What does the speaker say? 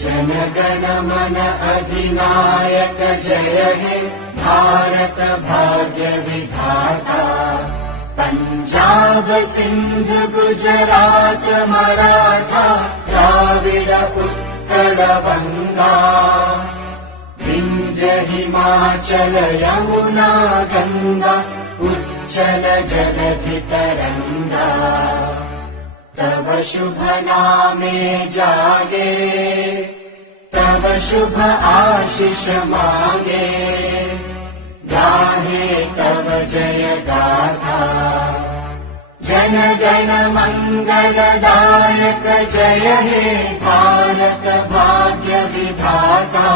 जनगण मन अधिनायक जय हे भारत भाग्य विधाता। पंजाब सिंध गुजरात मराठा द्राविड उत्कल बंगा। विंध्य हिमाचल यमुना गंगा उच्चल जलधि तरंगा। तव शुभ नामे जागे तव शुभ आशीष मांगे। गाहे तव जय गाथा जन गण मंगलदायक जय हे भारत भाग्य विधाता।